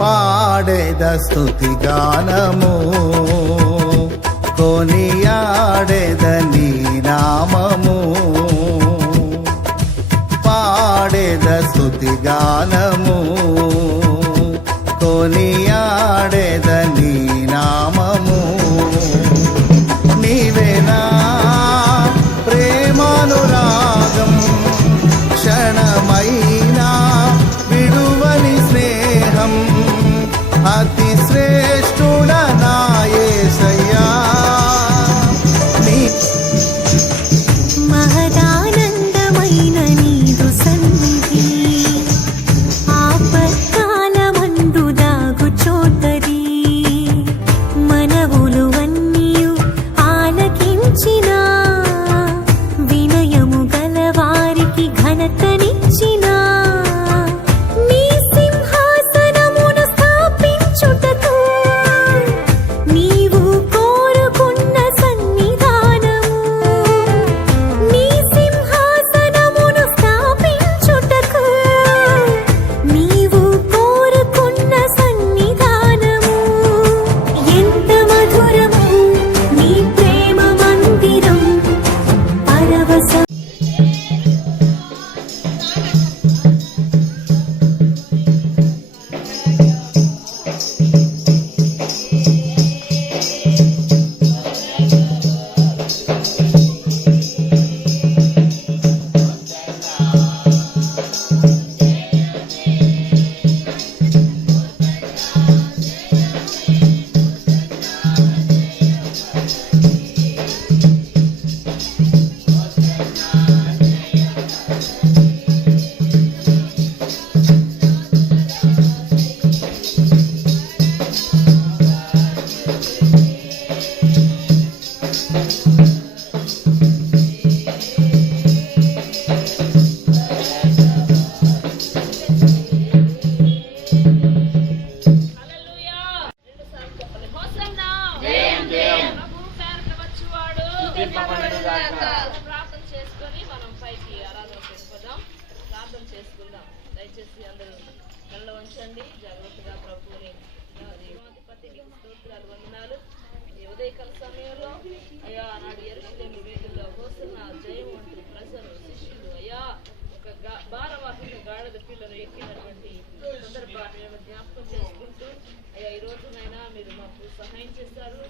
పాడేద స్థుతి గానము. కొనియాడేద నీ నామము. పాడేద స్థుతి గానము. కొనియాడేద నీ నామము. నీవేనా ప్రేమానురాగం క్షణమైనా ఉంచండి జాగ్రత్తగా ప్రభువుని దేవాధిపతికి స్తోత్రాలు వందనాలు. ఈ ఉదయకాల సమయంలో అయ్యా నాడు ఎరుసలేమి వీధుల్లో హోసన్న జయం వంటి ప్రజలు శిష్యులు అయ్యా ఒక భారవాహిక గాడిద పిల్లలు ఎక్కినటువంటి సందర్భాన్ని మేము జ్ఞాపకం చేసుకుంటూ అయ్యా ఈ రోజునైనా మీరు మాకు సహాయం చేశారు.